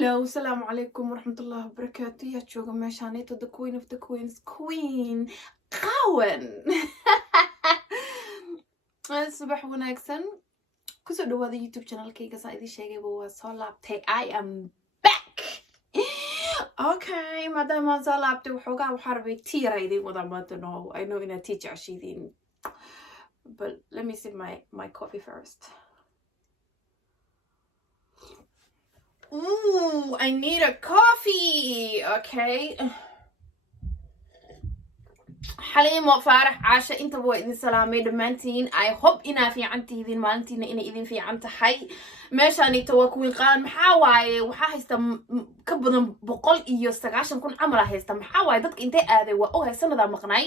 Hello, Assalamu alaikum wa rahmatullahi wa barakatuh. Ya jooga meeshaanayto the queen of the queens, queen qawan. Subax wanaagsan. Kusoo dhawaada YouTube channelkayga saa idin sheegayba waa soo laabtay. I am back. Okay, maadaama aan soo laabtay waxoogaa waxaa rabay tea yara idin wada maanta. No, I know inaad tea jeceshidiin. But let me sip my coffee first. Ooh, I need a coffee. Okay. حليمو فارح عاشا انت بو idin salaamay dhamaantiin. I hope inaa fiican tihiin maalintiina inay idin fiican tahay. meeshaanita waa kuwiin qaan maxaa waaye waxaa haysta ka badan 190,000 camal haysta maxaa waaye dadka intee aaday waa oo haysanada maqnay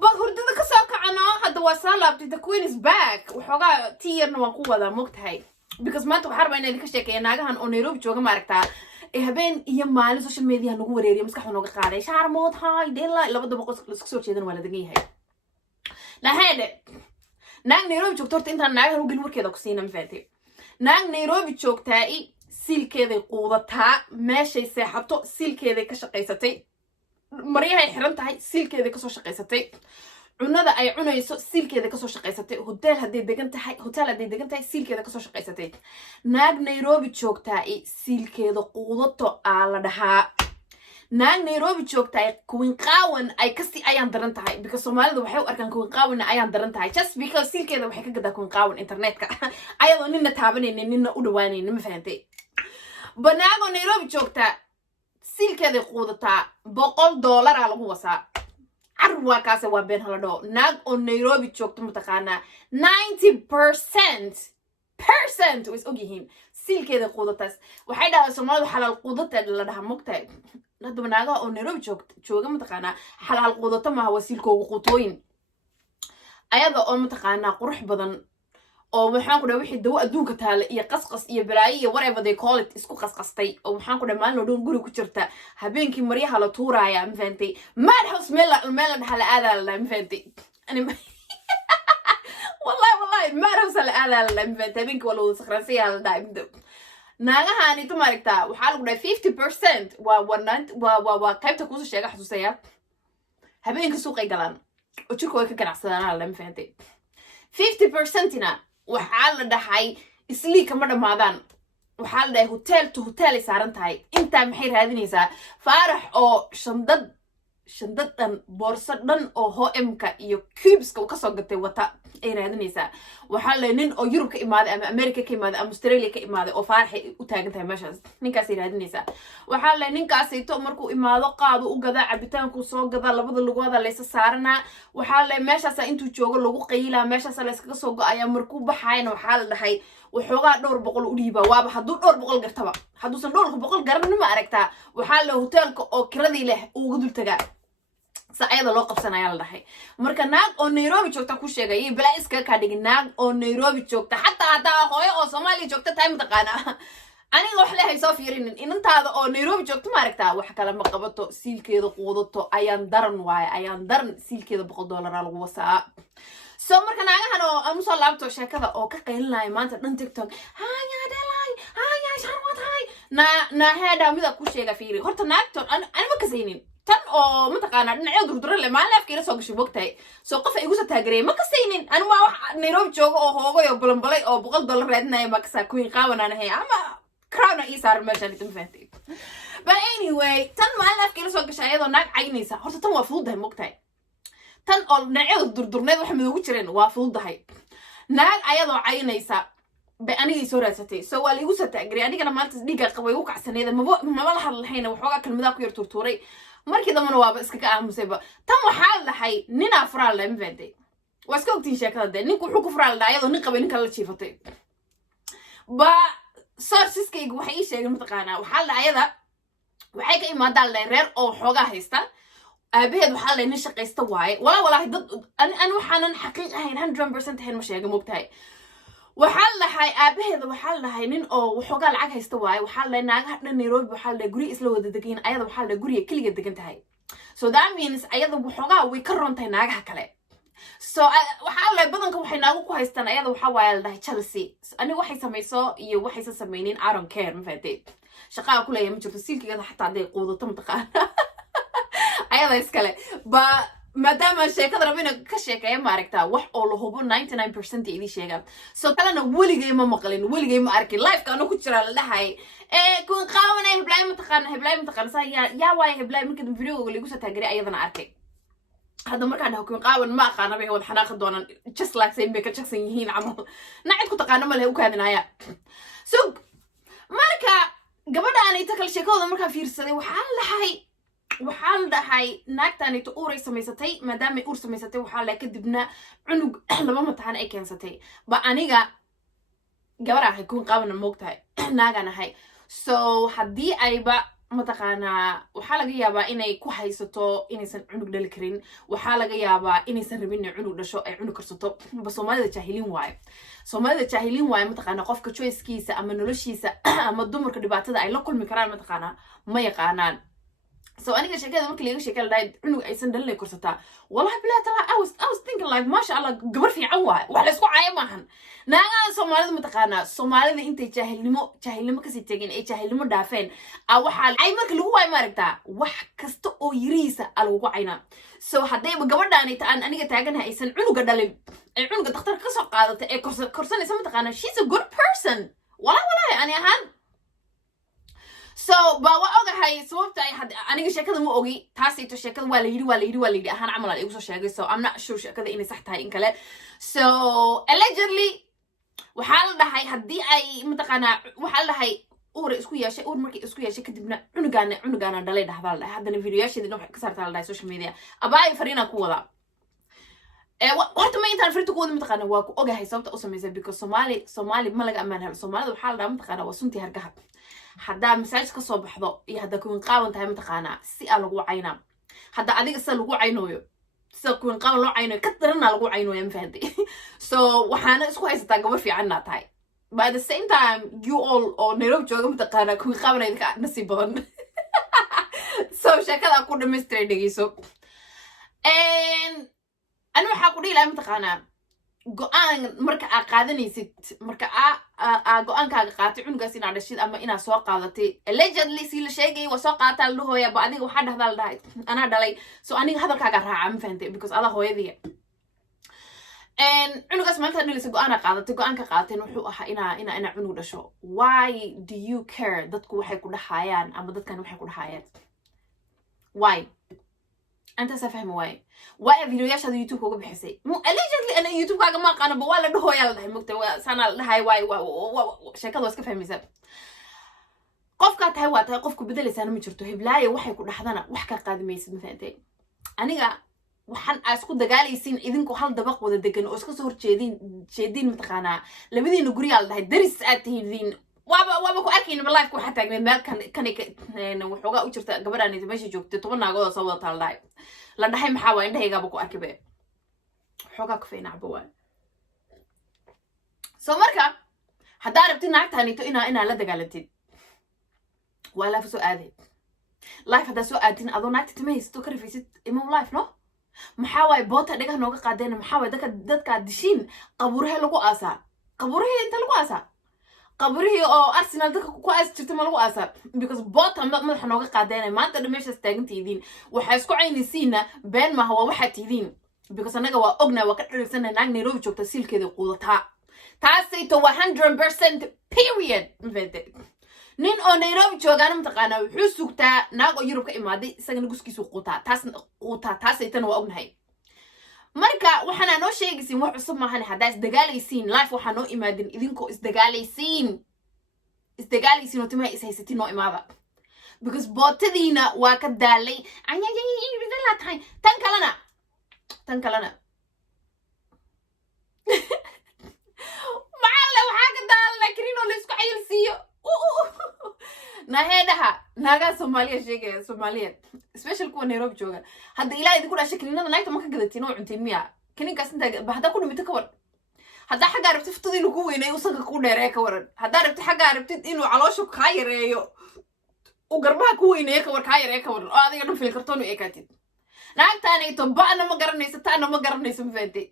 bal hurdada ka soo kacano hadda waa soo laabtay the queen is back waxoogaa tiyarna waan ku wada mogtahay because maanta waxaa rabaa inaan idinka sheekeeyo naagahan oo Nairobi jooga ma aragtaa habeen iyo maalin social media nagu wareeriyo maskaxda nooga qaaday shaar mood hay dela labada boqol isku soo jeedan waa la degan yahay la hade naag Nairobi joogto horta intaan naagahan u gelin warkeeda ku siina mafaatay naag Nairobi joogtaa silkeeday quudataa meeshay seexato silkeeday ka shaqaysatay maryahay xiran tahay silkeeday ka soo shaqaysatay cunada ay cunayso silkeeda ka soo shaqaysatay hotel haday degan tahay silkeeda ka soo shaqaysatay naag Nairobi joogtaa silkeeda quudato la dhahaa naag Nairobi joogtaa kuwin qaawan ay kasi ayaan daran tahay because Soomaalidu waxay u arkaan kuwin qaawan ayaan daran tahay just because silkeeda waxay ka gadaa kuwin qaawan internetka ayadoo ninna taabanaynin ninna u dhawaanaynin ma fahantay banaago Nairobi joogtaa silkeeda quudataa $100 lagu wasaa arwa kaase waa been halado naag oo Nairobi joogto mutaqaana 90% is ogyihiin silkeeda quudataas waxay dhahay Soomaalidu xalaal quudata la dhaha mogtahay hadaba naaga oo Nairobi jooga mutaqaana xalaal quudata ma waa silkoogu quutooyin ayada oo mutaqaana qurux badan oo waxaan ku dhahay wixii dawo adduunka taale iyo qasqas iyo balaayo iyo whatever they call it isku qasqastay oo waxaan ku dhahay maalin dhoon guri ku jirta habeenkii maryaha la tuuraaya ma fahantay madhouse meel dhaxal aada la ma fahantay ani wallahi madhouse la aada la ma fahantay habeenkii wala wada sakhraansiya la dhaay naagahaani tumarigta waxaa lagu dhahay 50% waa qaybta kuuso sheega xasuusaya habeenkii suuqay galaan oo jirkooda ka ganacsadaan la ma fahantay 50%ina waxaa la dhahay isliika ma dhamaadaan waxaa la dhahay hotel to hotel ay saaran tahay intaa maxay raadinaysaa faarax oo shandadan boorso dhan oo HM-ka iyo cubeska ka soo gatay wata ay raadinaysaa waxaa la nin oo Europe ka imaaday ama America ka imaaday ama Australia ka imaaday oo faarax u taagan tahay meeshaas ninkaas ay raadinaysaa waxaa la ninkaasayto markuu imaado qaado u gada cabitaanku soo gada labada lugooda la saarana waxaa la meeshaas intuu joogo lagu qayilaa meeshaas la iskaga soo go'aya markuu baxayna waxaa la dhahay waxoogaa 200 u dhiiba waaba haduu 200 gartaba haduusan 200 garanna ma aragtaa waxaa la hotelka oo kiradii leh ugu dul tagaa saayada loo qabsanaya la dhahay marka naag oo Nairobi joogta ku sheegay bala iska ka dhigin naag oo Nairobi joogta hatta hooyo oo Soomaaliya joogta tahay mutaqaana aniga wax leeyahay soo fiirinin inantaada oo Nairobi joogta ma aragtaa wax kale ma qabato silkeeda quudato ayaan daran silkeeda $100 lagu wasaa so marka naagahan oo aan soo laabto sheekada oo ka qaylinay maanta dhan TikTok haya delay haya sharwad hay na hada mida ku sheega fiiri horta naagto aan ma kasaynin tan oo mutaqaana dhinacyo durduro le maalin afkiina soo gashay bogtay soo qof ay igu soo taageeray ma kasaynin aan waa wax Nairobi joogo oo hoogayo balanbalay oo $100 raadinaya ma kasa kuwin qaawanana hay ama crown ay saar meeshan inta fahantay but anyway tan maalin afkiina soo gashay ayadoo naag caynaysa horta tan waa fuudahay mogtahay tan oo dhinacyo durdurneed wax madoogu jireen waa fuudahay naag ayadoo caynaysa ba aniga soo raadsatay soo waa liigu soo taageeray anigana maanta dhiiga qabay u kacsaneeda ma la hadlayna waxoogaa kalmada ku yar turtuuray markii damana waaba iska ka aamusayba tan waxaa la dhahay nin afraal la mafaaday waa iska ogtiin sheekada ninku wuxuu ku furaal dhahay ayadoo nin qabay ninka la jiifatay ba sourceskaygu waxay ii sheegeen mutaqaana waxaa la ayada waxay ka imaadaan reer oo xoogaa haysta aabaheed waxaa la nin shaqaysta waaye wallahi dad an waxaanan xaqiiq ahayn 100% ahayn ma sheega mogtahay waxaa la dhahay aabaheeda waxaa la dhahay nin oo waxoogaa lacag haysta waaye waxaa la naagaha dhan Nairobi waxaa la guri isla wada degan ayada waxaa la guriga kaliya degan tahay so that means ayada waxoogaa way ka roontahay naagaha kale so waxaa la badanka waxay naagu ku haystaan ayada waxaa waaye la dhahay jealousy aniga waxay samayso iyo waxaysan samaynin I don't care ma fahatay shaqaa ku leeyahay ma jirto silkigeeda xataa hadday quudato mataqaana ayada iskale ba maadaama sheekada rabina ka sheekeeya ma aragtaa wax oo la hubo 99% idii sheega so kalena weligay ma maqlin weligay ma arkin live-ka anu ku jira la dhahay kun qaawanay heblaay mataqaana saa yaa waaye heblaay markii videoga lagu soo taageeray ayadana arkay هذا مركان هكون قاون ما قانا به والحناقة دونا just like same بيك Jackson يهين عمل نعد كنت قانا مله وكذا نهاية سوق مركا قبل أنا يتكل شيء كذا مركا في رسالة وحال ده هاي ناكتاني تقوري سميستي مدام يقور سميستي وحال لكدبنا عنق لما متحن أي كان ستي بأنيجا قبل هيكون قاون الموقتها ناقنا هاي so حدي أي بقى mataqaana waxa laga yaabaa inay ku haysato inaysan cunug dhali karin waxa laga yaabaa inaysan rabin inay cunug dhasho ay cunug karsato ba Soomaalida jaahiliin waaye mataqaana qofka choice-kiisa ama noloshiisa ama dumarka dhibaatada ay la kulmi karaan mataqaana ma yaqaanaan so aniga sheekada markii laga sheekay lahayd cunug aysan dhalin karsataa wallahi billahi taala I was thinking like ma sha Allah gabar fiican waay wax la isku caayay maahan naaga Soomaalida mataqaana Soomaalida intay jaahilnimo ka sii tageen ay jaahilnimo dhaafeen waxa ay markii lagu waay maaragtaa wax kasta oo yiriisa lagu cayna so hadayba gabadhaan aan aniga taaganahay aysan cunuga dhalin ay cunuga dhakhtarka ka soo qaadatay ee korsanaysa mataqaana she's a good person wallahi ani ahaan so ba waa ogahay sababta ay aniga sheekada ma ogi taasayto sheekada waa la yiri ahaan camal ay igu soo sheegay so I'm not sure sheekada inay sax tahay in kale so allegedly waxa la dhahay hadii ay mataqaana waxa la dhahay uur isku yeeshay uur markii isku yeeshay kadibna cunugaana dhalay dhaxdal hadana videoyaasheedina waxa ka saartaa la dhahay social media abaay fariina ku wada horta ma intaan fariinta ku wada mataqaana waa ku ogahay sababta u sameysay because Somali ma laga amaan hal Soomaalida waxa la dhahay mataqaana waa sunti hargaha hadda message ka soo baxdo iyo hadda kuwin qaawan tahay mataqaana si lagu cayna hadda adiga sa lagu caynooyo si kuwin qaawan loo caynayo ka darana lagu caynooyo ma fahanti so waxaana isku haysataa gabar fiicanna tahay by the same time you all oo Nairobi jooga mataqaana kuwin qaawan ay ka nasiib badan so sheekada ku dhameystay dhageyso ana waxa ku dhiilaa mataqaana go'aan marka aad qaadanaysid marka aad go'aankaaga qaatay cunugaas inaad dhashid ama inaad soo qaadatay allegedly si la sheegay waa soo qaataa la hooya ba adiga waxa dhahdaa la dhahay ana dhalay so aniga hadalkaaga raaca ma fahantay because ada hooyadii cunugaas maanta dhilisay go'aanka qaateen wuxuu ahaa ina cunug dhasho why do you care dadku waxay ku dhaxayaan ama dadkan waxay ku dhaxayaan why أنت سافهم واي فيديوهات هذا يوتيوب هو بحسي مو allegedly أنا يوتيوب كاغا ما قانا بوالا دهو يلا ده مكتوى سنة لهاي واي شكل واسك فهمي سب قف كات هوا تاي قف كبدل سنة مجرته هبلاية وحي كل حدنا وحكا قادم يسد مثلتين أنا جا وحن أسكت دجالي سين إذن كحال دبق وده دكان أسكت صور شيدين متخانة لبدي نقولي على ده درس أتهين وابا ku arkeen live ku xataa meel kan wuxuuga u jirta gabadhan inta meesha joogtay 10 naagood soo wada taal live la dhahay maxaa waa indhahaygaba ku arkay wuxuuga ku fiinacba waa soo marka hadaa rabtid naagtaanito inaa la dagaalantid waa la soo aaday live hadaa soo aadin adoo naagta timahaysto ka rafaysid imam live no maxaa waay boota dhiga nooga qaadeen maxaa waay dadka dishin qabuuraha lagu aasaa qabuuraha inta lagu aasaa qabrihi oo Arsenal dadka ku aas jirtay ma lagu aasar because bota madaxa nooga qaadeenay maanta dhameesha taagantiidin waxa isku caynaysiina been ma hawa waxa tiidin because anaga waa ogna waa ka dhirsanay naag Nairobi joogta silkeeda quudataa taasayto 100% period mfede nin oo Nairobi joogaana mataqaana wuxuu sugtaa naag oo Yurub ka imaaday isagana guskiisu quutaa taasaytana waa ognahay marka waxana noo sheegaysiin wax cusub maahan hadaa isdagaalaysiin life waxa noo imaadin idinko isdagaalaysiin oo timaha is haysatiin noo imaada because bootadiina waa ka daalay bidala tahay tan kalena maalla waxa ka daalay kirino la isku cayilsiyo naheedaha naga Soomaaliya special kuwa Nairobi jooga hadda ilaahay idinku dhashay kininada naagta ma ka gadatiin oo cunteen miya kininkaas inta bahada ku dhimita ka war hadda xaga rabtid ftadii inuu ku weynay usanka ku dheereeyo ka waran hadda rabtid inuu caloosho ka yareeyo u garbaha ku weynay ka war oo adiga dhan fil kartoon u eekaatid naagtaanay tobaana ma garanayso taana ma garanayso ma fahanti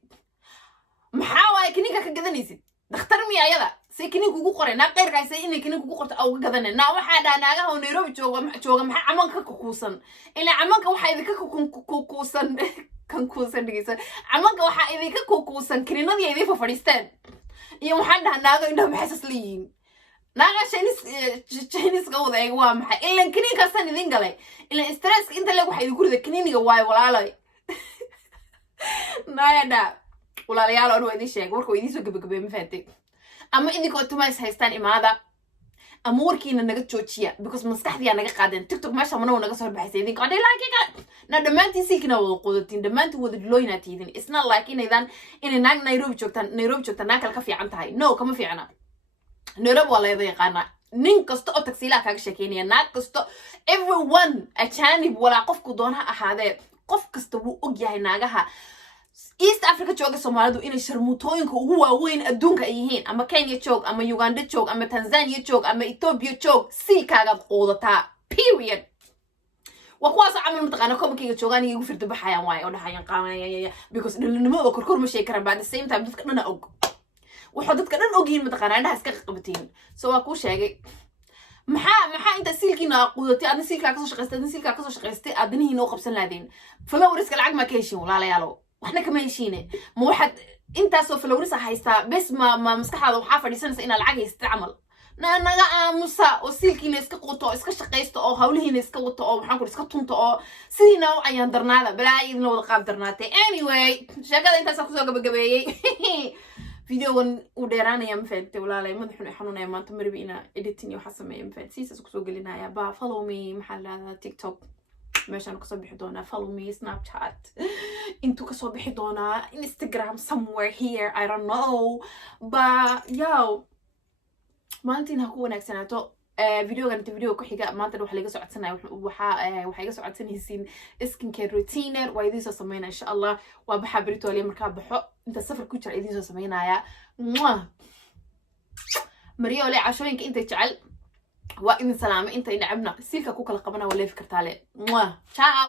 maxaa waay kiniinka ka gadanaysid dhakhtar miya ayada si kiniinka ugu qoray naag qeyrkaas inay kiniinka ugu qorto au ka gadanay naa waxaa dhaa naagaha oo Nairobi jooga maxaa camanka ka kuusan ilaa camanka waxaa idinka kuusan kan kuusan dhigaysa camanka waxaa idinka kuusan kiniinadii idin fadhiisteen iyo waxaan dhahaa naaga indhaha maxay sas leeyihiin naaga Chinese ka wada waa maxay ilan kiniinkaasaan idin galay ilan stresska inta leeg waxaa idinku rida kiniiniga waayo walaalay naayadha walaalayaal oo idin sheeg warka idin soo gabagabay ma fahanteen ama idinkoo tumays haystaan imaada ama warkiina naga joojiya because maskaxdiya naga qaadeen TikTok meesha mana naga soo baxaysay idin qadhay laakiin na dhamaantii siikna wada qodatiin dhamaantii wada looyna tiidin isna laakiin idan in naag Nairobi joogtaan naag kale ka fiican tahay no kama fiicna Nairobi wala yaqaana nin kasta oo taksiila kaaga sheekeynaya naag kasta everyone ajanib wala qofku doona ahaadee qof kasta wuu og yahay naagaha East Africa jooga Soomaalidu inay sharmutooyinka ugu waaweyn adduunka ay yihiin ama Kenya joog ama Uganda joog ama Tanzania joog ama Ethiopia joog si kaaga qodataa period وقواس عمل متقنا كم كي يجوغان يقول فرد بحيان واي ولا حيان قاوي because نمو كركور مش يكرم بعد same time دتك أنا أوج وحدتك أنا أوجين متقنا عندها سكك قبتين سواء كوش شيء محا أنت سيلكينا قودتي أنا سيلك عكسو شقستي أنا سيلك عكسو شقستي أدني هنا وقبسن لادين فلو رزق العق ما كيشين ولا لا يالو وإحنا كمان يشينه مو واحد أنت سو فلو رزق هيستا بس ما مسكح هذا وحافر يسنس إن العق يستعمل naga musa oo silkiina iska qoto iska shaqeysto oo hawlihiina iska wato oo waxaan ku iska tunto oo sidina oo ayaan darnaada balaayidna wada qaab darnaatay anyway shaqada intaas ku soo gabagabeeyay videogan u dheeraanaya ma fahamtay walaalay madaxuna xanuunaya maanta marbi ina editing iyo waxa sameeyay ma fahamtay sidaas ku soo gelinaya ba follow me maxallada TikTok meeshaan ku soo bixi doona follow me Snapchat intu ka soo bixi doona Instagram somewhere here I don't know but yo maantiin ha ku wanaagsanaato videogan inta video ku xiga maanta waxa laga soo codsanayo waxa iga soo codsanaysiin skincare routine waa idin soo sameeyna insha Allah waa baxa Britoolia marka baxo inta safar ku jira idin soo sameeynaya Mariyo le cashooyinka inta jecel waa idin salaamo inta inacabna silka ku kala qabana wala fi kartaa le ciao